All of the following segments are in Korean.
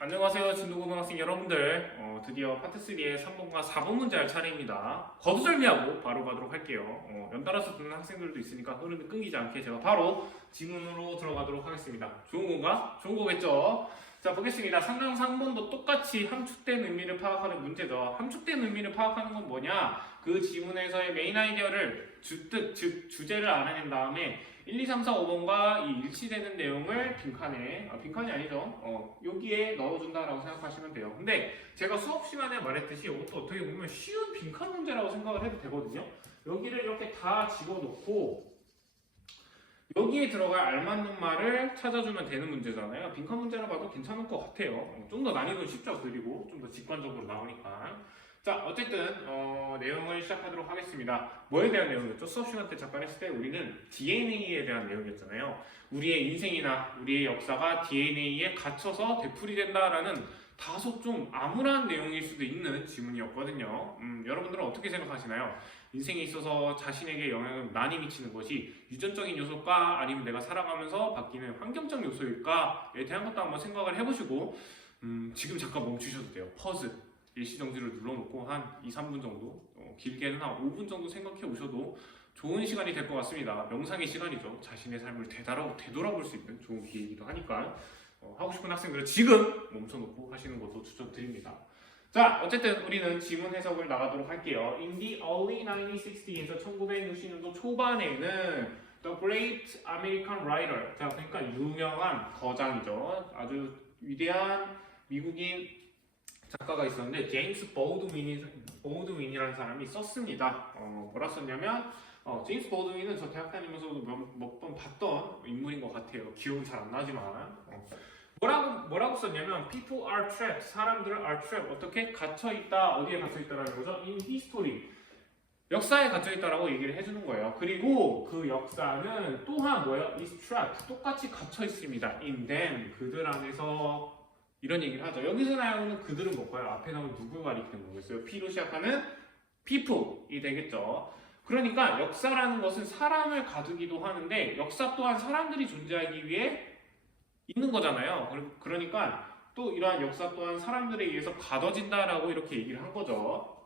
안녕하세요. 진도고등학생 여러분들. 드디어 파트 3의 3번과 4번 문제 할 차례입니다. 거두절미하고 바로 가도록 할게요. 연달아서 듣는 학생들도 있으니까 흐름이 끊기지 않게 제가 바로 지문으로 들어가도록 하겠습니다. 좋은 건가? 좋은 거겠죠? 자, 보겠습니다. 상강 상본도 똑같이 함축된 의미를 파악하는 문제죠. 함축된 의미를 파악하는 건 뭐냐? 그 지문에서의 메인 아이디어를 주뜻, 즉 주제를 알아낸 다음에 1, 2, 3, 4, 5번과 이 일치되는 내용을 빈칸에, 빈칸이 아니죠. 여기에 넣어준다라고 생각하시면 돼요. 근데 제가 수업 시간에 말했듯이 이것도 어떻게 보면 쉬운 빈칸 문제라고 생각을 해도 되거든요. 여기를 이렇게 다 집어넣고 여기에 들어갈 알맞는 말을 찾아주면 되는 문제잖아요. 빈칸 문제라 봐도 괜찮을 것 같아요. 좀 더 난이도는 쉽죠. 그리고 좀 더 직관적으로 나오니까. 자, 어쨌든 내용을 시작하도록 하겠습니다. 뭐에 대한 내용이었죠? 수업 시간 때 잠깐 했을 때 우리는 DNA에 대한 내용이었잖아요. 우리의 인생이나 우리의 역사가 DNA에 갇혀서 되풀이된다라는 다소 좀 암울한 내용일 수도 있는 지문이었거든요. 여러분들은 어떻게 생각하시나요? 인생에 있어서 자신에게 영향을 많이 미치는 것이 유전적인 요소일까? 아니면 내가 살아가면서 바뀌는 환경적 요소일까?에 대한 것도 한번 생각을 해보시고 지금 잠깐 멈추셔도 돼요. 퍼즐 일시정지를 눌러놓고 한 2, 3분 정도 길게는 한 5분 정도 생각해 오셔도 좋은 시간이 될 것 같습니다. 명상의 시간이죠. 자신의 삶을 되돌아볼 수 있는 좋은 기회이기도 하니까 하고 싶은 학생들은 지금 멈춰놓고 하시는 것도 추천드립니다. 자, 어쨌든 우리는 지문 해석을 나가도록 할게요. In the early 1960s에서 1960년도 초반에는 The Great American Writer, 자, 그러니까 유명한 거장이죠. 아주 위대한 미국인 작가가 있었는데 제임스 보드윈이라는 사람이 썼습니다. 뭐라 썼냐면 제임스 보드윈은 저 대학 다니면서도 몇 번 봤던 인물인 것 같아요. 기억은 잘 안 나지만 뭐라고 썼냐면 people are trapped, 사람들은 are trapped, 어떻게 갇혀있다, 어디에 갇혀있다라는 거죠? in history, 역사에 갇혀있다라고 얘기를 해주는 거예요. 그리고 그 역사는 또한 뭐예요? is trapped, 똑같이 갇혀있습니다. in them, 그들 안에서, 이런 얘기를 하죠. 여기서 나오는 그들은 뭘까요? 앞에 나오는 누굴 가리키는 거겠어요? P로 시작하는 people이 되겠죠. 그러니까 역사라는 것은 사람을 가두기도 하는데 역사 또한 사람들이 존재하기 위해 있는 거잖아요. 그러니까 또 이러한 역사 또한 사람들에 의해서 가둬진다라고 이렇게 얘기를 한 거죠.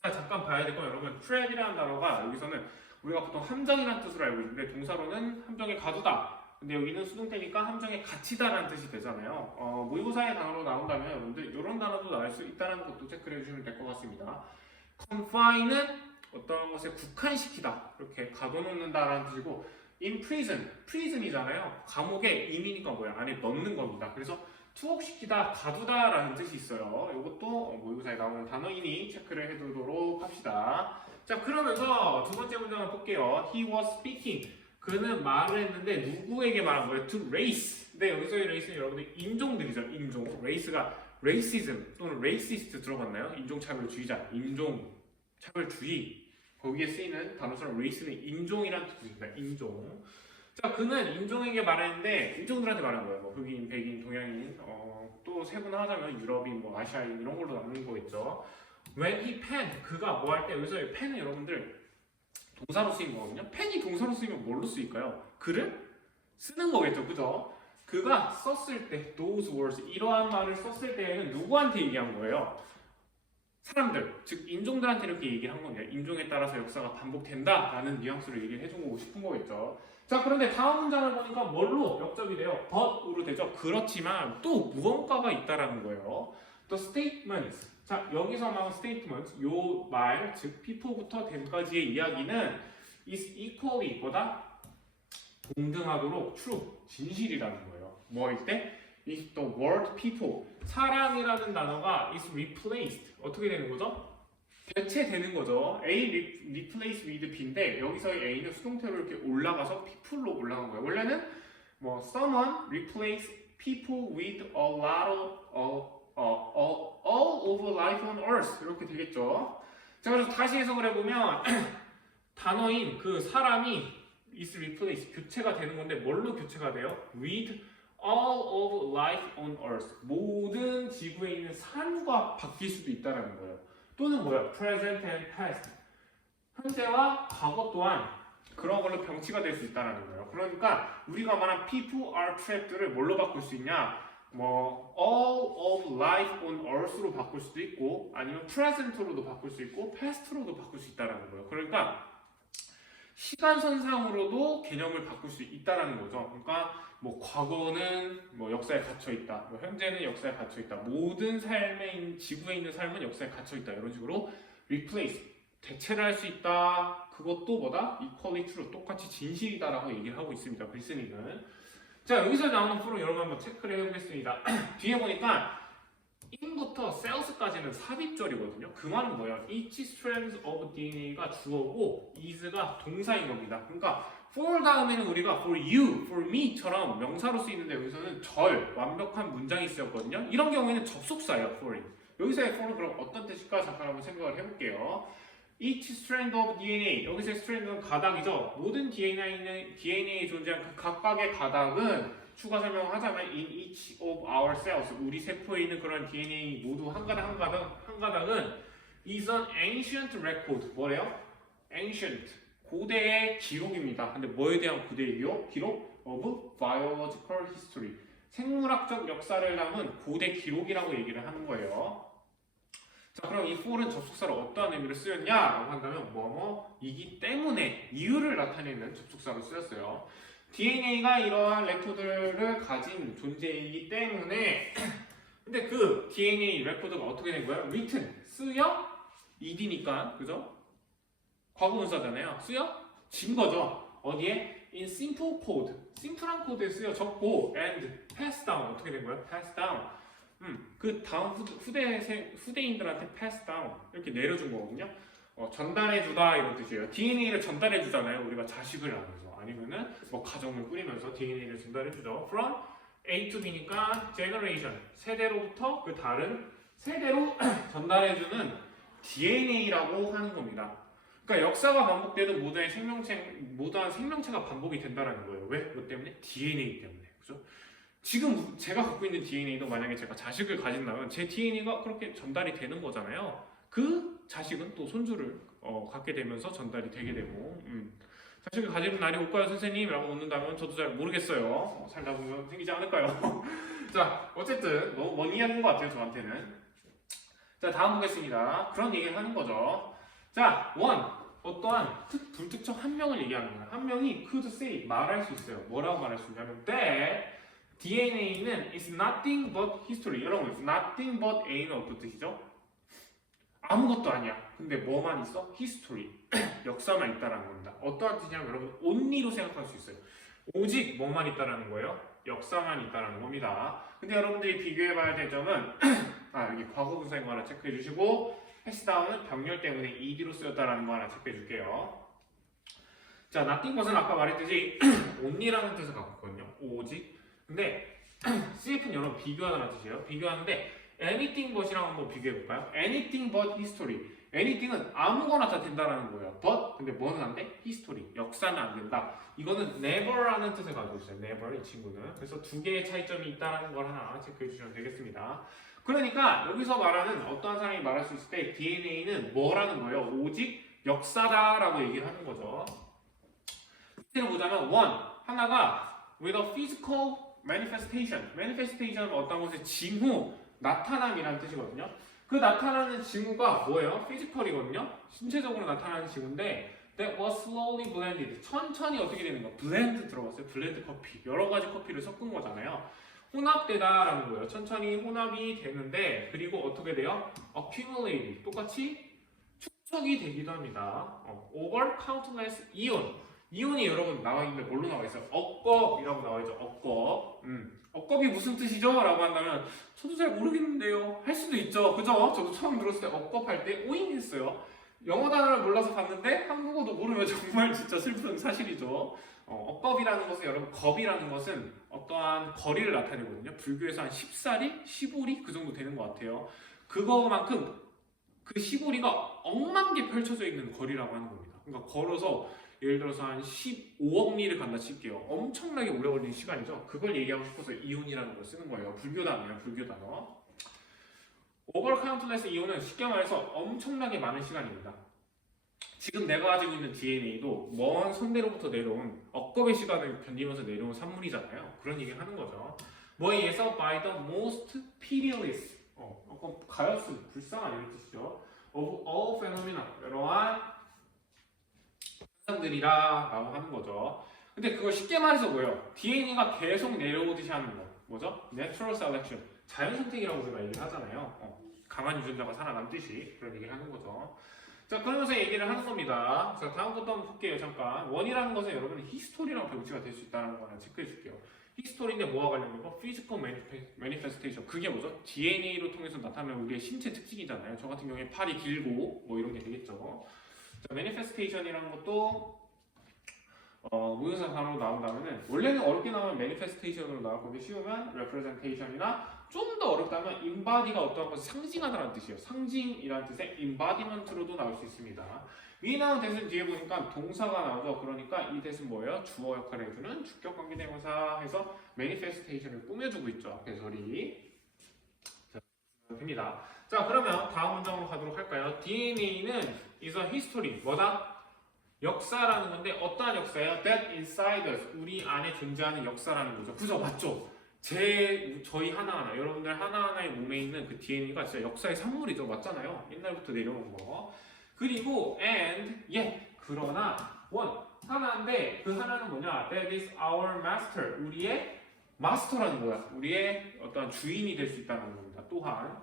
잠깐 봐야 될 건 여러분, trap이라는 단어가 여기서는 우리가 보통 함정이라는 뜻으로 알고 있는데 동사로는 함정에 가두다. 근데 여기는 수동태니까 함정에 갇히다라는 뜻이 되잖아요. 모의고사의 단어로 나온다면 여러분들 이런 단어도 나올 수 있다는 것도 체크를 해주시면 될 것 같습니다. confine은 어떤 것에 국한시키다, 이렇게 가둬놓는다라는 뜻이고 in prison, prison이잖아요. 감옥에 in이니까 뭐야? 안에 넣는 겁니다. 그래서 투옥시키다, 가두다라는 뜻이 있어요. 이것도 모의고사에 나오는 단어이니 체크를 해두도록 합시다. 자, 그러면서 두 번째 문제 한번 볼게요. He was speaking. 그는 말을 했는데 누구에게 말한 거예요? To race. 근데 여기서의 race는 여러분들 인종들이죠. 인종. race가 racism 또는 racist 들어봤나요? 인종차별주의자, 인종차별주의. 거기에 쓰이는 단어처럼 race는 인종이란 뜻입니다. 인종. 자, 그는 인종에게 말했는데 인종들한테 말한 거예요. 뭐 흑인, 백인, 동양인, 또 세분화하자면 유럽인, 뭐 아시아인 이런 걸로 나누는 거겠죠. When he penned, 그가 뭐 할 때, 여기서 펜은 여러분들 동사로 쓰인 거거든요. 펜이 동사로 쓰이면 뭘로 쓰일까요? 글을 쓰는 거겠죠, 그죠? 그가 썼을 때, those words, 이러한 말을 썼을 때에는 누구한테 얘기한 거예요? 사람들, 즉 인종들한테 이렇게 얘기를 한 겁니다. 인종에 따라서 역사가 반복된다라는 뉘앙스로 얘기를 해주고 싶은 거겠죠. 자, 그런데 다음 문장을 보니까 뭘로 역접이 돼요? but으로 되죠. 그렇지만 또 무언가가 있다라는 거예요. The statements. 자, 여기서 나온 statement, 요 말, 즉 people부터 them까지의 이야기는 is equally 보다 동등하도록 true, 진실이라는 거예요. 뭐일 때? If the word people, 사람이라는 단어가 is replaced, 어떻게 되는 거죠? 대체되는 거죠. A replace with B인데 여기서의 A는 수동태로 이렇게 올라가서 people로 올라간 거예요. 원래는 뭐 someone replace people with a lot of all over life on earth 이렇게 되겠죠. 자, 그래서 다시 해석을 해보면 단어인 그 사람이 is replace, 교체가 되는 건데 뭘로 교체가 돼요? with all of life on earth, 모든 지구에 있는 산과 바뀔 수도 있다는 거예요. 또는 뭐야? present and past, 현재와 과거 또한 그런 걸로 병치가 될 수 있다는 거예요. 그러니까 우리가 말한 people are trapped를 뭘로 바꿀 수 있냐? 뭐 all of life on earth로 바꿀 수도 있고 아니면 present로도 바꿀 수 있고 past로도 바꿀 수 있다라는 거예요. 그러니까 시간선상으로도 개념을 바꿀 수 있다라는 거죠. 그러니까 뭐 과거는 뭐 역사에 갇혀 있다, 뭐 현재는 역사에 갇혀 있다, 모든 삶에 지구에 있는 삶은 역사에 갇혀 있다 이런 식으로 replace 대체를 할 수 있다. 그것도 뭐다? equally true 똑같이 진실이다라고 얘기를 하고 있습니다. 글쓰니는. 자 여기서 나오는 프로 여러분 한번 체크를 해보겠습니다. 뒤에 보니까 in부터 cells까지는 삽입절이거든요. 그 말은 뭐예요? Each strand of DNA가 주어고 is가 동사인 겁니다. 그러니까 for 다음에는 우리가 for you, for me처럼 명사로 쓰이는데 여기서는 완벽한 문장이 쓰였거든요. 이런 경우에는 접속사예요. for. 여기서의 for는 그럼 어떤 뜻일까? 잠깐 한번 생각을 해볼게요. Each strand of DNA. 여기서의 strand는 가닥이죠. 모든 DNA에 존재하는 그 각각의 가닥은 추가 설명을 하자면 in each of our cells 우리 세포에 있는 그런 DNA 모두 한 가닥은 is an ancient record 뭐래요? ancient 고대의 기록입니다. 근데 뭐에 대한 고대의 기록? of biological history 생물학적 역사를 담은 고대 기록이라고 얘기를 하는 거예요. 자 그럼 이 for는 접속사로 어떠한 의미를 쓰였냐라고 한다면 뭐뭐이기 때문에 이유를 나타내는 접속사로 쓰였어요. DNA가 이러한 레코드를 가진 존재이기 때문에 근데 그 DNA 레코드가 어떻게 된 거예요? written 쓰여 ed니까 그죠? 과거분사잖아요. 쓰여진 거죠. 어디에? in simple code 심플한 코드에 쓰여졌고 and pass down 어떻게 된 거예요? pass down 그 다음 후대인들한테 pass down 이렇게 내려준 거거든요. 전달해주다 이런 뜻이에요. DNA를 전달해주잖아요. 우리가 자식을 낳으면서 아니면은 뭐 가정을 꾸리면서 DNA를 전달해주죠. From A to B니까 generation 세대로부터 그 다른 세대로 전달해주는 DNA라고 하는 겁니다. 그러니까 역사가 반복돼도 모두한 생명체가 반복이 된다는 거예요. 왜? 뭐 때문에? DNA 때문에. 그죠? 지금 제가 갖고 있는 DNA도 만약에 제가 자식을 가진다면 제 DNA가 그렇게 전달이 되는 거잖아요. 그 자식은 또 손주를 갖게 되면서 전달이 되게 되고 자식을 가지는 날이 올까요 선생님? 라고 묻는다면 저도 잘 모르겠어요. 살다 보면 생기지 않을까요? 자 어쨌든 너무 먼 이야기인 것 같아요 저한테는. 자 다음 보겠습니다. 그런 얘기를 하는 거죠. 자 어떠한 불특정 한 명을 얘기하는 거예요. 한 명이 could say 말할 수 있어요. 뭐라고 말할 수 있냐면 that DNA는 is nothing but history. 여러분 nothing but A는 어떤 뜻이죠? 아무것도 아니야. 근데 뭐만 있어? history. 역사만 있다라는 겁니다. 어떠한 뜻이냐면 여러분 only로 생각할 수 있어요. 오직 뭐만 있다라는 거예요? 역사만 있다라는 겁니다. 근데 여러분들이 비교해봐야 될 점은 여기 과거분사인 거 하나 체크해 주시고 패스다운은 병렬 때문에 ed로 쓰였다라는 거 하나 체크해 줄게요. 자, nothing but은 아까 말했듯이 only라는 뜻을 갖고 있거든요. 오직. 근데 CF는 여러분 비교하다는 뜻이에요. 비교하는데 anything but이랑 한번 비교해 볼까요? anything but history. anything은 아무거나 다 된다라는 거예요. but 근데 뭐는 안 돼? history. 역사는 안 된다. 이거는 never라는 뜻을 가지고 있어요. never 이 친구는. 그래서 두 개의 차이점이 있다는 걸 하나 체크해 주시면 되겠습니다. 그러니까 여기서 말하는 어떠한 사람이 말할 수 있을 때 DNA는 뭐라는 거예요? 오직 역사다라고 얘기를 하는 거죠. 밑에를 보자면 하나가 with a physical manifestation은 어떤 것의 징후, 나타남이라는 뜻이거든요. 그 나타나는 징후가 뭐예요? physical이거든요. 신체적으로 나타나는 징후인데 that was slowly blended. 천천히 어떻게 되는 거? blend 들어봤어요? blend 커피. 여러 가지 커피를 섞은 거잖아요. 혼합되다라는 거예요. 천천히 혼합이 되는데 그리고 어떻게 돼요? accumulate. 똑같이 축적이 되기도 합니다. over countless 이온이 여러분 나와 있는데 뭘로 나와 있어요? 억겁이라고 나와 있죠. 억겁. 억겁이 무슨 뜻이죠? 라고 한다면 저도 잘 모르겠는데요. 할 수도 있죠. 그죠? 저도 처음 들었을 때 억겁 할 때 오잉했어요. 영어 단어를 몰라서 봤는데 한국어도 모르면 정말 진짜 슬픈 사실이죠. 억겁이라는 것은 여러분 겁이라는 것은 어떠한 거리를 나타내거든요. 불교에서 한 10사리? 15리? 그 정도 되는 것 같아요. 그거만큼 그 15리가 억만 개 펼쳐져 있는 거리라고 하는 겁니다. 그러니까 걸어서 예를 들어서 한 15억 리를 간다 칠게요. 엄청나게 오래 걸리는 시간이죠. 그걸 얘기하고 싶어서 이온이라는 걸 쓰는 거예요. 불교 단어예요. 불교 단어. over countless 이온은 쉽게 말해서 엄청나게 많은 시간입니다. 지금 내가 가지고 있는 DNA도 먼 선대로부터 내려온 억겁의 시간을 견디면서 내려온 산물이잖아요. 그런 얘기를 하는 거죠. 뭐에 의해서 by the most pitiless 약간 가엾은 불쌍한 이런 뜻이죠. of all phenomena 여러한 현상들이라 라고 하는 거죠. 근데 그걸 쉽게 말해서 뭐예요? DNA가 계속 내려오듯이 하는 거 뭐죠? Natural selection 자연 선택이라고 우리가 얘기를 하잖아요. 강한 유전자가 살아남듯이 그런 얘기를 하는 거죠. 자 그러면서 얘기를 하는 겁니다. 자 다음 것도 한번 볼게요. 잠깐 원이라는 것은 여러분이 히스토리랑 병치가 될 수 있다는 거 하나 체크해 줄게요. 히스토리인데 뭐와 관련된 거? Physical manifestation 그게 뭐죠? DNA로 통해서 나타나는 우리의 신체 특징이잖아요. 저 같은 경우에 팔이 길고 뭐 이런 게 되겠죠. 자, manifestation이라는 것도 무효사 단어로 나온다면은 원래는 어렵게 나오면 manifestation으로 나올 건데 쉬우면 representation이나 좀 더 어렵다면 embody가 어떠한 것을 상징하다는 뜻이에요. 상징이라는 뜻의 embodiment로도 나올 수 있습니다. 위에 나온 대신 뒤에 보니까 동사가 나오죠. 그러니까 이 대신 뭐예요? 주어 역할을 해주는 주격 관계대명사 해서 manifestation을 꾸며주고 있죠. 앞에 소리. 자, 됩니다. 자 그러면 다음 문장으로 가도록 할까요? DNA는 is a history 뭐다? 역사라는 건데 어떠한 역사예요? That inside us 우리 안에 존재하는 역사라는 거죠. 그죠? 맞죠? 저희 하나하나 여러분들 하나하나의 몸에 있는 그 DNA가 진짜 역사의 산물이죠. 맞잖아요. 옛날부터 내려온 거. 그리고 그러나 하나인데 그 하나는 뭐냐? That is our master 우리의 마스터라는 거야. 우리의 어떤 주인이 될 수 있다는 겁니다. 또한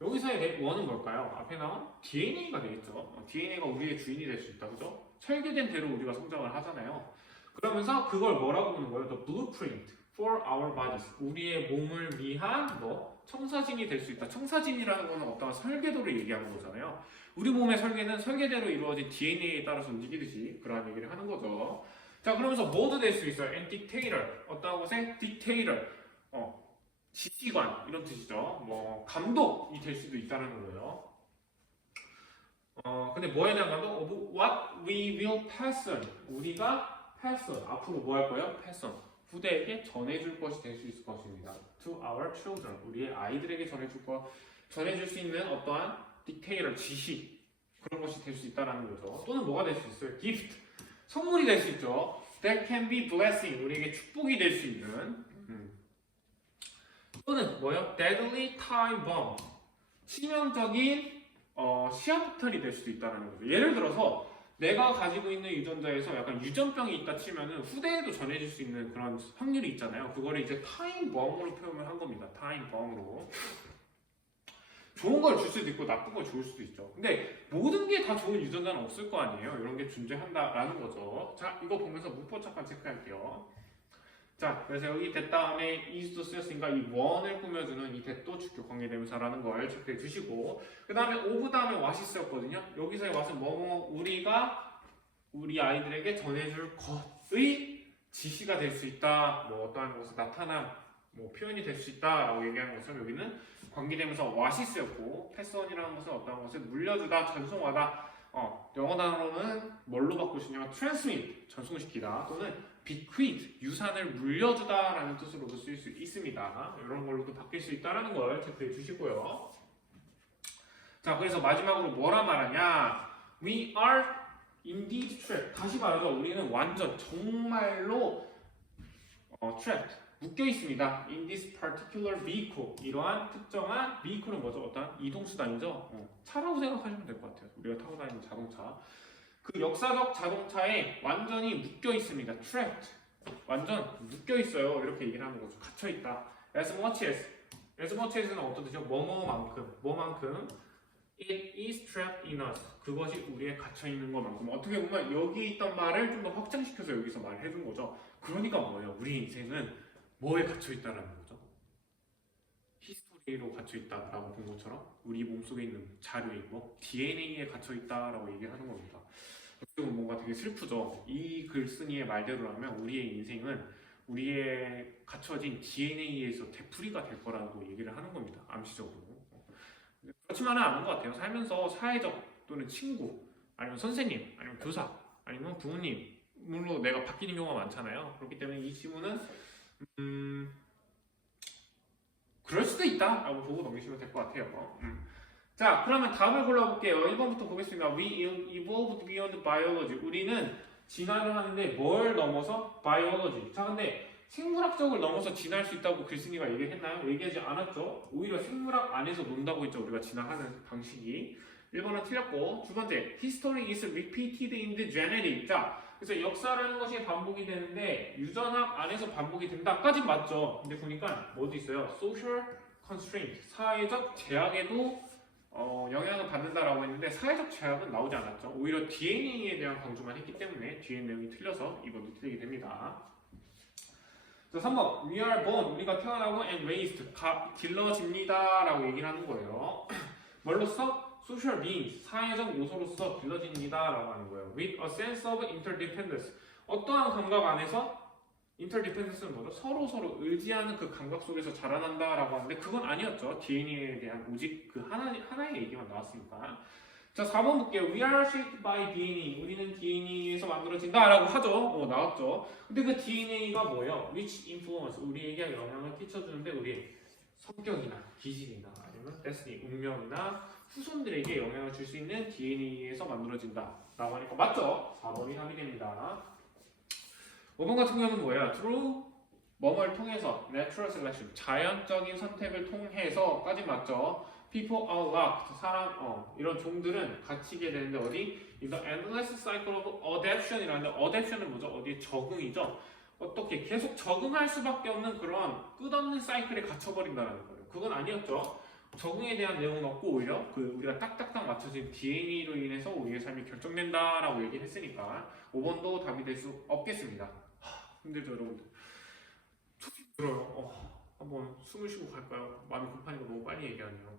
여기서의 원은 뭘까요? 앞에 나온 DNA가 되겠죠. DNA가 우리의 주인이 될 수 있다. 그죠? 설계된 대로 우리가 성장을 하잖아요. 그러면서 그걸 뭐라고 부르는 거예요? The blueprint for our bodies. 우리의 몸을 위한 청사진이 될 수 있다. 청사진이라는 거는 어떤 설계도를 얘기하는 거잖아요. 우리 몸의 설계는 설계대로 이루어진 DNA에 따라서 움직이듯이 그러한 얘기를 하는 거죠. 자, 그러면서 뭐도 될 수 있어요? And dictator. 어떤 것의 dictator. 지휘관 이런 뜻이죠. 뭐 감독이 될 수도 있다는 거예요. 근데 뭐에 대한 감독? Of what we will pass on. 우리가 pass on. 앞으로 뭐 할 거예요? pass on. 후대에게 전해줄 것이 될 수 있을 것입니다. To our children. 우리의 아이들에게 전해줄 수 있는 어떠한 dictator, 지시 그런 것이 될 수 있다는 거죠. 또는 뭐가 될 수 있어요? gift. 선물이 될 수 있죠. That can be blessing. 우리에게 축복이 될 수 있는. 또는 뭐요? Deadly time bomb. 치명적인 시한폭탄이 될 수도 있다는 거죠. 예를 들어서 내가 가지고 있는 유전자에서 약간 유전병이 있다 치면은 후대에도 전해질 수 있는 그런 확률이 있잖아요. 그거를 이제 타임 범으로 표현을 한 겁니다. 타임 범으로. 좋은 걸 줄 수도 있고 나쁜 걸 줄 수도 있죠. 근데 모든 게 다 좋은 유전자는 없을 거 아니에요. 이런 게 존재한다라는 거죠. 자, 이거 보면서 문법 잠깐 체크할게요. 자, 그래서 여기 that 다음에 is도 쓰였으니까 이 one을 꾸며주는 이 that도 주격 관계대명사라는 걸 체크해 주시고 그 다음에 of 다음에 what이 쓰였거든요. 여기서의 what은 우리가 우리 아이들에게 전해줄 것의 지시가 될 수 있다. 뭐 어떠한 것을 나타남, 뭐 표현이 될 수 있다라고 얘기하는 것처럼 여기는 관계대명사 what이 쓰였고 pass on이라는 것은 어떠한 것을 물려주다, 전송하다. 영어 단어로는 뭘로 바꾸시냐면 transmit, 전송시키다 또는 bequeath, 유산을 물려주다라는 뜻으로도 쓸 수 있습니다. 이런 걸로도 바뀔 수 있다는 걸 체크해 주시고요. 자, 그래서 마지막으로 뭐라 말하냐? We are indeed trapped. 다시 말하죠. 우리는 완전 정말로 trapped, 묶여 있습니다. In this particular vehicle. 이러한 특정한 vehicle은 뭐죠? 어떤 이동수단이죠. 차라고 생각하시면 될 것 같아요. 우리가 타고 다니는 자동차. 그 역사적 자동차에 완전히 묶여 있습니다. trapped. 완전 묶여 있어요. 이렇게 얘기를 하는 거죠. 갇혀 있다. as much as는 어떤 뜻이죠? 뭐만큼 it is trapped in us. 그것이 우리에 갇혀 있는 것만큼. 어떻게 보면 여기 있던 말을 좀 더 확장시켜서 여기서 말해 준 거죠. 그러니까 뭐예요? 우리 인생은 뭐에 갇혀 있다라는 거죠? 히스토리로 갇혀 있다라고 본 것처럼 우리 몸속에 있는 자료이고 DNA에 갇혀 있다라고 얘기를 하는 겁니다. 어떻게 보면 뭔가 되게 슬프죠. 이 글쓴이의 말대로라면 우리의 인생은 우리의 갖춰진 DNA에서 되풀이가 될 거라고 얘기를 하는 겁니다. 암시적으로. 그렇지만은 않은 것 같아요. 살면서 사회적 또는 친구 아니면 선생님 아니면 교사 아니면 부모님으로 내가 바뀌는 경우가 많잖아요. 그렇기 때문에 이 지문은 그럴 수도 있다라고 보고 넘기시면 될 것 같아요. 자, 그러면 답을 골라볼게요. 1번부터 보겠습니다. We evolved beyond biology. 우리는 진화를 하는데 뭘 넘어서? biology. 자, 근데 생물학적을 넘어서 진화할 수 있다고 글쓴이가 얘기했나요? 얘기하지 않았죠. 오히려 생물학 안에서 논다고 했죠. 우리가 진화하는 방식이. 1번은 틀렸고, 두 번째, history is repeated in the genetic. 자, 그래서 역사라는 것이 반복이 되는데 유전학 안에서 반복이 된다까지 맞죠. 근데 보니까 뭐도 있어요? social constraint, 사회적 제약에도 영향을 받는다라고 했는데 사회적 제약은 나오지 않았죠. 오히려 DNA에 대한 강조만 했기 때문에 뒤에 내용이 틀려서 이번도 틀리게 됩니다. 자, 3번 We are born, 우리가 태어나고 and raised, 길러집니다 라고 얘기를 하는 거예요. 뭘로써? social beings, 사회적 요소로서 길러집니다 라고 하는 거예요. with a sense of interdependence, 어떠한 감각 안에서 interdependence는 뭐죠? 서로 의지하는 그 감각 속에서 자라난다 라고 하는데 그건 아니었죠. DNA에 대한 오직 그 하나의 얘기만 나왔으니까. 자, 4번 볼게요. We are shaped by DNA. 우리는 DNA에서 만들어진다 라고 하죠. 나왔죠. 근데 그 DNA가 뭐예요? Which influence, 우리에게 영향을 끼쳐주는데 우리의 성격이나 기질이나 아니면 destiny, 운명이나 후손들에게 영향을 줄 수 있는 DNA에서 만들어진다 라고 하니까 맞죠? 4번이 답이 됩니다. 5번 같은 경우는 뭐예요? through 뭐뭐를 통해서 natural selection, 자연적인 선택을 통해서까지 맞죠? people are locked, 이런 종들은 갇히게 되는데 어디? in the endless cycle of adaptation이라는데 adaptation은 뭐죠? 어디에 적응이죠? 어떻게 계속 적응할 수밖에 없는 그런 끝없는 사이클에 갇혀버린다는 거예요. 그건 아니었죠. 적응에 대한 내용은 없고 오히려 우리가 딱딱딱 맞춰진 DNA로 인해서 우리의 삶이 결정된다라고 얘기를 했으니까 5번도 답이 될 수 없겠습니다. 힘들죠 여러분들? 힘들어요. 한번 숨을 쉬고 갈까요? 마음이 급하니까 너무 빨리 얘기하네요.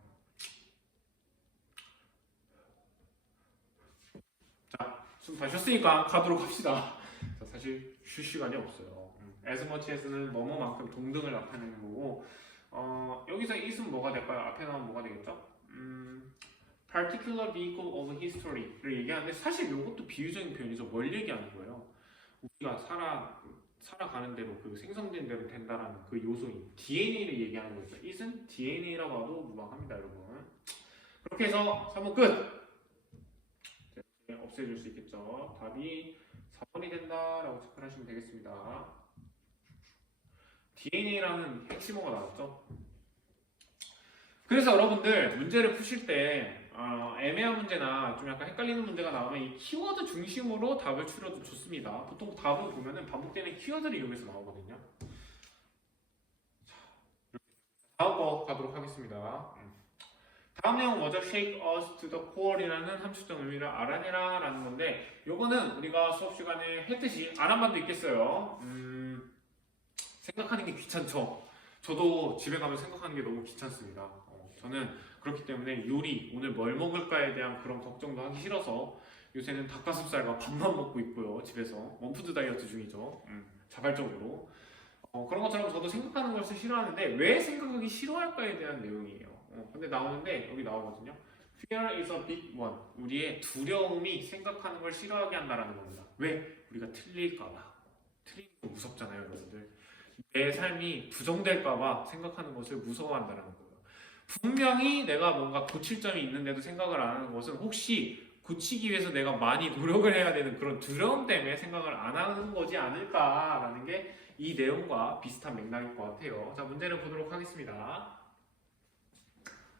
자, 숨 다 쉬었으니까 가도록 합시다. 자, 사실 쉴 시간이 없어요. as much as는 뭐뭐만큼 동등을 나타내는 거고 여기서 is은 뭐가 될까요? 앞에 나오면 뭐가 되겠죠? particular vehicle of history를 얘기하는데 사실 이것도 비유적인 표현이죠. 뭘 얘기하는 거예요? 우리가 살아가는 대로 그 생성된 대로 된다라는 그 요소인 DNA를 얘기하는 거죠. is은 DNA라고 해도 무방합니다, 여러분. 그렇게 해서 3번 끝! 없애줄 수 있겠죠. 답이 4번이 된다라고 체크를 하시면 되겠습니다. DNA라는 핵심어가 나왔죠. 그래서 여러분들 문제를 푸실 때 애매한 문제나 좀 약간 헷갈리는 문제가 나오면 이 키워드 중심으로 답을 추려도 좋습니다. 보통 답을 보면은 반복되는 키워드를 이용해서 나오거든요. 다음 거 가도록 하겠습니다. 다음 내용 먼저 shake us to the core이라는 함축적 의미를 알아내라 라는 건데 요거는 우리가 수업 시간에 했듯이 아람반도 있겠어요. 생각하는 게 귀찮죠. 저도 집에 가면 생각하는 게 너무 귀찮습니다. 저는 그렇기 때문에 요리, 오늘 뭘 먹을까에 대한 그런 걱정도 하기 싫어서 요새는 닭가슴살과 밥만 먹고 있고요. 집에서 원푸드 다이어트 중이죠. 자발적으로. 그런 것처럼 저도 생각하는 것을 싫어하는데 왜 생각하기 싫어할까에 대한 내용이에요. 근데 나오는데 여기 나오거든요. Fear is a big one. 우리의 두려움이 생각하는 걸 싫어하게 한다는 겁니다. 왜? 우리가 틀릴까봐. 틀리는 거 무섭잖아요, 여러분들. 내 삶이 부정될까봐 생각하는 것을 무서워한다는 거예요. 분명히 내가 뭔가 고칠 점이 있는데도 생각을 안 하는 것은 혹시 고치기 위해서 내가 많이 노력을 해야 되는 그런 두려움 때문에 생각을 안 하는 거지 않을까라는 게 이 내용과 비슷한 맥락일 것 같아요. 자, 문제를 보도록 하겠습니다.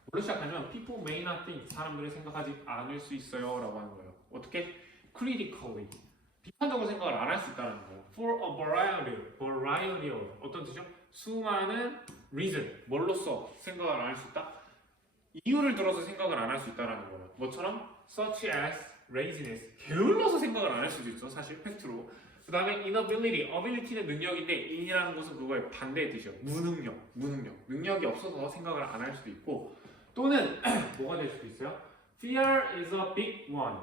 뭘로 시작하면 people may not think, 사람들이 생각하지 않을 수 있어요 라고 하는 거예요. 어떻게? critically, 비판적으로 생각을 안 할 수 있다는 거예요. for a variety of, 어떤 뜻이죠? 수많은 reason, 뭘로써 생각을 안 할 수 있다? 이유를 들어서 생각을 안 할 수 있다는 거예요. 뭐처럼? such as laziness, 게을러서 생각을 안 할 수도 있죠. 사실 팩트로. 그 다음에 inability, ability는 능력인데 in이라는 것은 그거의 반대의 뜻이에요. 무능력. 능력이 없어서 생각을 안 할 수도 있고 또는 뭐가 될 수도 있어요? fear is a big one.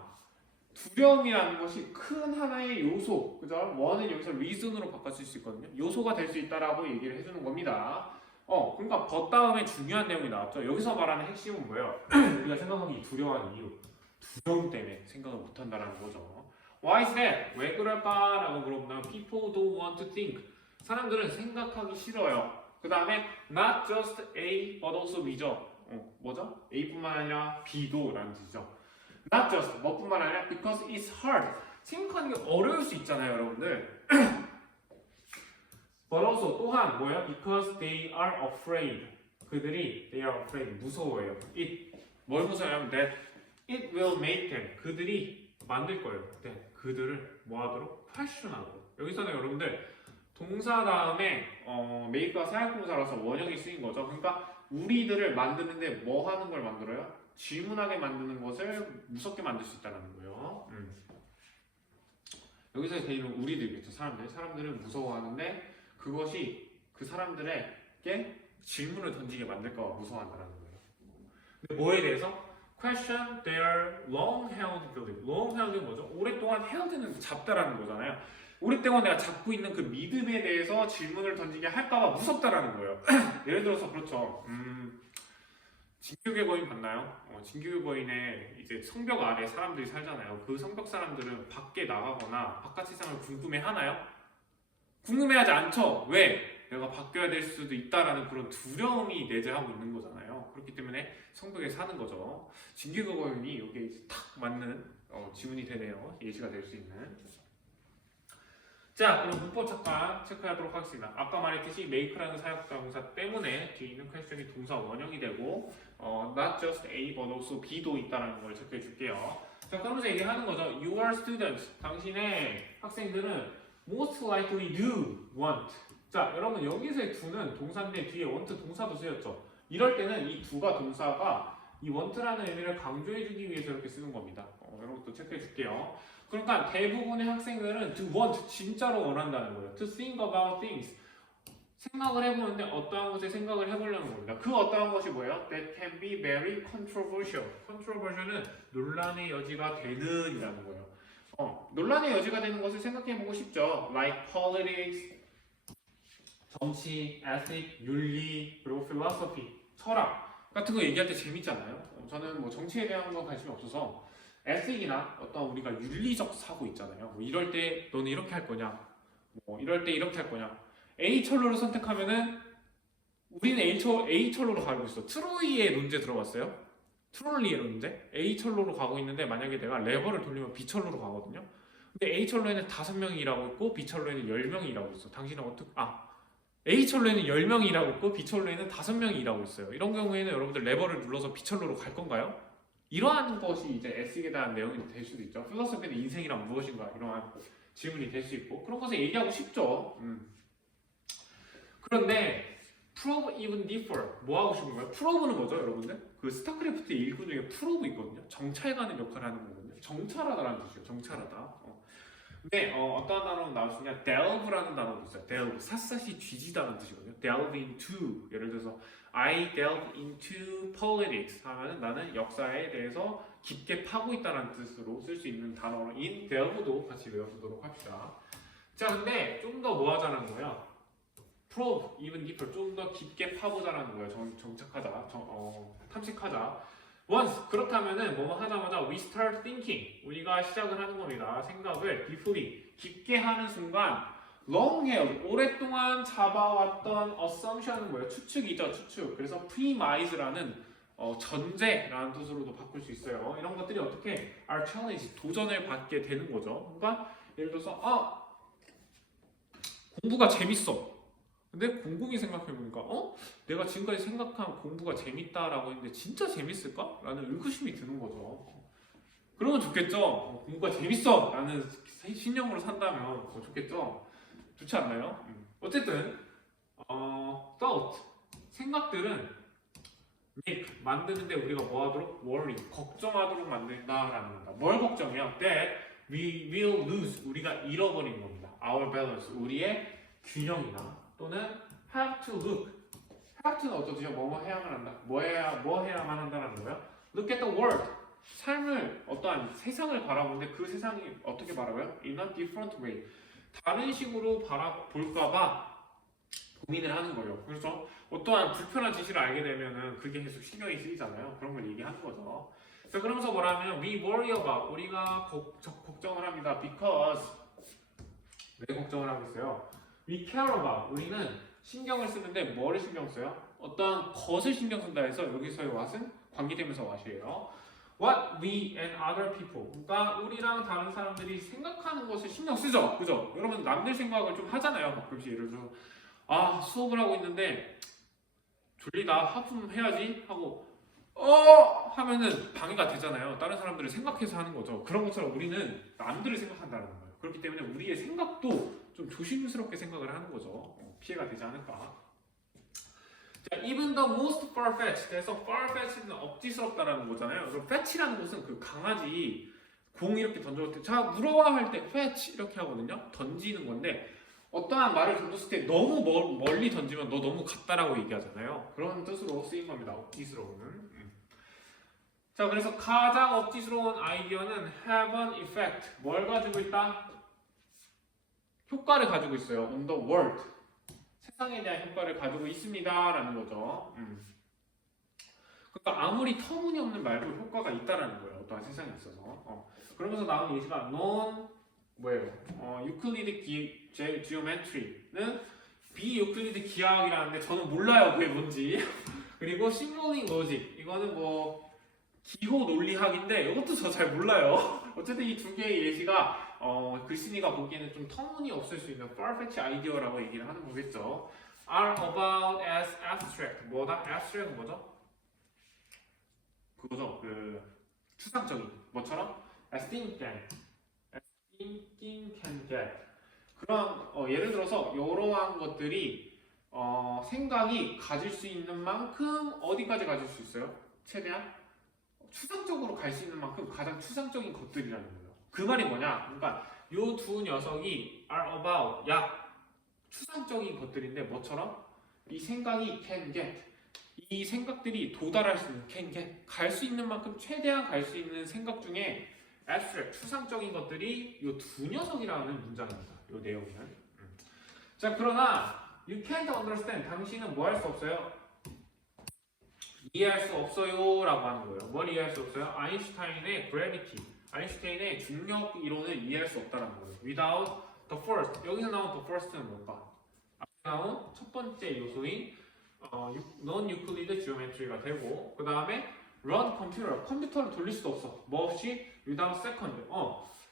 두려움이라는 것이 큰 하나의 요소, 그죠? one은 여기서 reason으로 바꿔줄 수 있거든요. 요소가 될 수 있다라고 얘기를 해주는 겁니다. 그러니까 but 다음에 중요한 내용이 나왔죠. 여기서 말하는 핵심은 뭐예요? 우리가 생각하기 두려워하는 이유, 두려움 때문에 생각을 못한다라는 거죠. Why is that? 왜 그럴까? 라고 물어보면 people don't want to think. 사람들은 생각하기 싫어요. 그 다음에 not just A but also B죠. 뭐죠? A뿐만 아니라 B도 라는 뜻이죠. Not just, 뭐뿐만 아니라 because it's hard. 생각하는 게 어려울 수 있잖아요, 여러분들. But also 또한 뭐야? Because they are afraid. 그들이 they are afraid 무서워해요. 뭘 무서워하냐면 that it will make them 그들이 만들 거예요. 그들을 뭐하도록? question하도록. 여기서는 여러분들 동사 다음에 make가 사역동사라서 원형이 쓰인 거죠. 그러니까 우리들을 만드는데 뭐 하는 걸 만들어요? 질문하게 만드는 것을 무섭게 만들 수 있다는 거예요. 여기서 대입은 우리들이겠죠. 사람들은 무서워하는데 그것이 그 사람들에게 질문을 던지게 만들까 봐 무서워한다는 거예요. 근데 뭐에 대해서? Question their long-held belief. long-held는 뭐죠? 오랫동안 held는 잡다라는 거잖아요. 오랫동안 내가 잡고 있는 그 믿음에 대해서 질문을 던지게 할까봐 무섭다라는 거예요. 예를 들어서 그렇죠. 진격의 거인 봤나요? 진격의 거인에 이제 성벽 아래 사람들이 살잖아요. 그 성벽 사람들은 밖에 나가거나 바깥 세상을 궁금해하나요? 궁금해하지 않죠. 왜? 내가 바뀌어야 될 수도 있다라는 그런 두려움이 내재하고 있는 거잖아요. 그렇기 때문에 성벽에 사는 거죠. 진격의 거인이 여기에 탁 맞는 지문이 되네요. 예시가 될 수 있는. 자, 그럼 문법 잠깐 체크하도록 하겠습니다. 아까 말했듯이 make라는 사역동사 때문에 뒤에 있는 question이 동사 원형이 되고 not just A but also B도 있다는 걸 체크해 줄게요. 자, 그러면서 얘기하는 거죠. Your students, 당신의 학생들은 most likely do want. 자, 여러분 여기서의 do는 동사인데 뒤에 want 동사도 쓰였죠. 이럴 때는 이 do가 동사가 이 want라는 의미를 강조해 주기 위해서 이렇게 쓰는 겁니다. 이런 것도 체크해 줄게요. 그러니까 대부분의 학생들은 to want, 진짜로 원한다는 거예요. to think about things. 생각을 해보는데 어떠한 것에 생각을 해보려는 겁니다. 그 어떠한 것이 뭐예요? That can be very controversial. controversial은 논란의 여지가 되는 이라는 거예요. 논란의 여지가 되는 것을 생각해보고 싶죠. Like politics, 정치, ethics, 윤리, 그리고 philosophy, 철학 같은 거 얘기할 때 재밌잖아요. 저는 뭐 정치에 대한 건 관심이 없어서 에틱이나 어떤 우리가 윤리적 사고 있잖아요. 뭐 이럴 때 너는 이렇게 할 거냐, 뭐 이럴 때 이렇게 할 거냐. A 철로를 선택하면은 우리는 A 철로로 가고 있어. 트로이의 논제 들어봤어요? 트롤리의 논제? A 철로로 가고 있는데 만약에 내가 레버를 돌리면 B 철로로 가거든요. 근데 A 철로에는 5명이 일하고 있고 B 철로에는 10명이 일하고 있어. 당신은 어떻게? A 철로에는 10명이 일하고 있고 B 철로에는 5명이 일하고 있어요. 이런 경우에는 여러분들 레버를 눌러서 B 철로로 갈 건가요? 이러한 것이 이제 에틱에 대한 내용이 될 수도 있죠. 필로소피는 인생이란 무엇인가 이러한 질문이 될 수 있고 그런 것을 얘기하고 싶죠. 그런데 prove even differ 뭐 하고 싶은 거예요? prove는 뭐죠, 여러분들? 그 스타크래프트 일꾼 중에 prove 있거든요. 정찰가는 역할을 하는 거거든요. 정찰하다라는 뜻이에요. 정찰하다. 근데 어떠한 단어가 나올 수 있냐? delve라는 단어도 있어요. delve 샅샅이 뒤지다는 뜻이거든요. delve into 예를 들어서 I delve into politics 하면은 나는 역사에 대해서 깊게 파고 있다는 뜻으로 쓸 수 있는 단어인 delve도 같이 외워두도록 합시다. 자, 근데 좀 더 뭐 하자는 거야? probe, even deeper, 좀 더 깊게 파보자라는 거예요. 정착하자, 탐색하자. once 그렇다면은 뭐뭐 하자마자 we start thinking 우리가 시작을 하는 겁니다. 생각을 deeply 깊게 하는 순간 long-held 오랫동안 잡아왔던 assumption은 뭐예요? 추측이죠, 추측. 그래서 premise라는 전제라는 뜻으로도 바꿀 수 있어요. 이런 것들이 어떻게 are challenge 도전을 받게 되는 거죠. 그러니까 예를 들어서 공부가 재밌어. 근데 곰곰이 생각해보니까 내가 지금까지 생각한 공부가 재밌다라고 했는데 진짜 재밌을까? 라는 의구심이 드는 거죠. 그러면 좋겠죠. 공부가 재밌어! 라는 신념으로 산다면 좋겠죠. 좋지 않나요? 어쨌든 thought 생각들은 make 만드는데 우리가 뭐 하도록? worry 걱정하도록 만든다라는 겁니다. 뭘 걱정해요? that we will lose 우리가 잃어버린 겁니다. our balance 우리의 균형이나 또는 have to look. have to는 어떠지요? 뭐뭐 해야만 한다. 뭐 해야만 한다는 거예요? look at the world. 삶을 어떠한 세상을 바라보는데 그 세상이 어떻게 바라봐요? in a different way. 다른 식으로 바라볼까봐 고민을 하는 거예요. 그래서 어떠한 불편한 지시를 알게 되면은 그게 계속 신경이 쓰이잖아요. 그런 걸 얘기하는 거죠. 자, 그러면서 뭐라면 we worry about 우리가 걱정을 합니다. because 왜 걱정을 하고 있어요? We care about 우리는 신경을 쓰는데 뭐를 신경 써요? 어떤 것을 신경 쓴다 해서 여기서의 what은 관계되면서 what이에요. What we and other people 그러니까 우리랑 다른 사람들이 생각하는 것을 신경 쓰죠. 그죠? 여러분 남들 생각을 좀 하잖아요. 가끔씩 예를 들어서 아 수업을 하고 있는데 졸리다 하품해야지 하고 하면은 방해가 되잖아요. 다른 사람들을 생각해서 하는 거죠. 그런 것처럼 우리는 남들을 생각한다는 거예요. 그렇기 때문에 우리의 생각도 좀 조심스럽게 생각을 하는 거죠. 피해가 되지 않을까. 자, even the most far-fetched. 그래서 far-fetched는 억지스럽다라는 거잖아요. 그럼 fetch라는 것은 그 강아지 공 이렇게 던져올 때, 자 물어와 할 때 fetch 이렇게 하거든요. 던지는 건데 어떠한 말을 던졌을 때 너무 멀리 던지면 너 너무 같다라고 얘기하잖아요. 그런 뜻으로 쓰인 겁니다. 억지스러움은. 자, 그래서 가장 억지스러운 아이디어는 have an effect. 뭘 가지고 있다? 효과를 가지고 있어요. on the world. 세상에 대한 효과를 가지고 있습니다라는 거죠. 그러니까 아무리 터무니없는 말도 효과가 있다라는 거예요. 어떠한 세상에 있어서. 그러면서 나온 예시가 non 뭐예요? 유클리드 지오메트리는 비유클리드 기하학이라는데 저는 몰라요 그게 뭔지. 그리고 심볼링 로직 이거는 뭐 기호 논리학인데 이것도 저 잘 몰라요. 어쨌든 이 두 개의 예시가 글쓴이가 보기에는 좀 터무니없을 수 있는 far-fetched 아이디어라고 얘기를 하는 거겠죠. are about as abstract. 뭐다? abstract은 뭐죠? 그거죠. 그 추상적인 뭐처럼 as thinking can get. 그런 예를 들어서 이러한 것들이 생각이 가질 수 있는 만큼 어디까지 가질 수 있어요? 최대한 추상적으로 갈 수 있는 만큼 가장 추상적인 것들이라는 거예요. 그 말이 뭐냐? 그러니까 요 두 녀석이 are about 약 추상적인 것들인데 뭐처럼 이 생각이 can get 이 생각들이 도달할 수 있는 can get 갈 수 있는 만큼 최대한 갈 수 있는 생각 중에 abstract 추상적인 것들이 요 두 녀석이라는 문장입니다. 요 내용은. 자 그러나 you can't understand 당신은 뭐 할 수 없어요? 이해할 수 없어요 라고 하는 거예요. 뭘 이해할 수 없어요? 아인슈타인의 gravity 아인슈타인의 중력 이론을 이해할 수 없다는 거예요. without the first 여기서 나온 the first는 뭘까? 앞에 나온 첫 번째 요소인 non-Euclid geometry가 되고 그 다음에 run computer 컴퓨터를 돌릴 수도 없어. 뭐 없이 without second.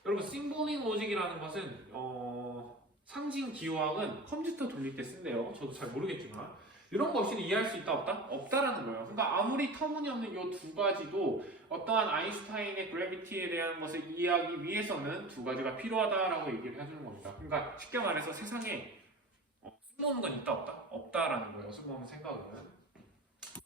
여러분 심볼링 로직이라는 것은 상징 기호학은 컴퓨터 돌릴 때 쓴대요. 저도 잘 모르겠지만 이런 거 없이는 이해할 수 있다 없다? 없다라는 거예요. 그러니까 아무리 터무니없는 이 두 가지도 어떠한 아인슈타인의 그래비티에 대한 것을 이해하기 위해서는 두 가지가 필요하다라고 얘기를 해주는 겁니다. 그러니까 쉽게 말해서 세상에 쓸모없는 건 있다 없다? 없다라는 거예요. 쓸모없는 생각은.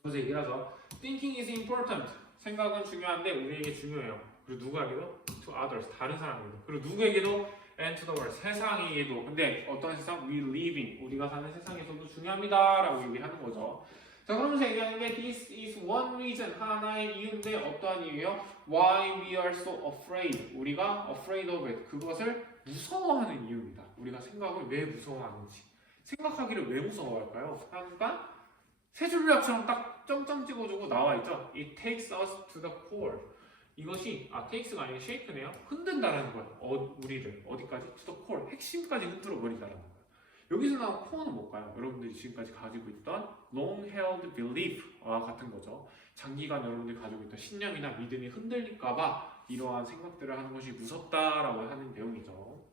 그래서 얘기를 하죠. Thinking is important. 생각은 중요한데 우리에게 중요해요. 그리고 누구에게도? To others. 다른 사람에게도. 그리고 누구에게도? And to the world. 세상에게도. 근데 어떤 세상? We live in. 우리가 사는 세상에서도 중요합니다. 라고 얘기하는 거죠. 자 그러면서 얘기하는 게 This is one reason. 하나의 이유인데 어떠한 이유예요? Why we are so afraid. 우리가 afraid of it. 그것을 무서워하는 이유입니다. 우리가 생각을 왜 무서워하는지. 생각하기를 왜 무서워할까요? 그러니까 세 줄요약처럼 딱 점점 찍어주고 나와있죠. It takes us to the core. 이것이 takes가 아니라 shake네요. 흔든다라는 거예요. 우리를 어디까지? To the core. 핵심까지 흔들어 버리다라는 거예요. 여기서 나온 core는 뭘까요? 여러분들이 지금까지 가지고 있던 long-held belief와 같은 거죠. 장기간 여러분들이 가지고 있던 신념이나 믿음이 흔들릴까봐 이러한 생각들을 하는 것이 무섭다라고 하는 내용이죠.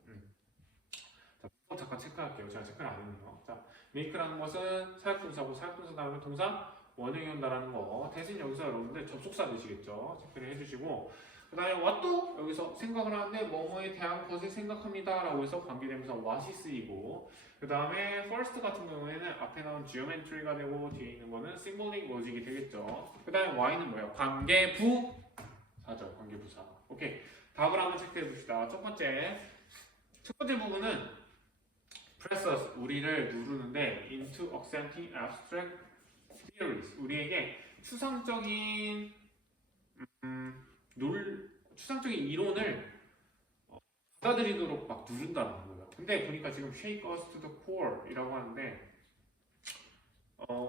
자, 잠깐 체크할게요. 제가 체크를 안 했네요. 자, make라는 것은 사역동사고 사역동사 다음에 동사 원형이 온다라는 거. 대신 여기서 여러분들 접속사 되시겠죠. 체크를 해주시고 그 다음에 what도 여기서 생각을 하는데 뭐뭐에 대한 것을 생각합니다 라고 해서 관계되면서 what이 쓰이고 그 다음에 first 같은 경우에는 앞에 나온 geometry가 되고 뒤에 있는 거는 symbolic logic이 되겠죠. 그 다음에 y는 뭐예요? 관계부사죠. 관계부사. 오케이. 답을 한번 체크해 봅시다. 첫 번째 부분은 press us 우리를 누르는데 into accepting abstract theories 우리에게 추상적인 추상적인 이론을 받아들이도록 막 누른다는 거예요. 근데 보니까 지금 shake us to the core 이라고 하는데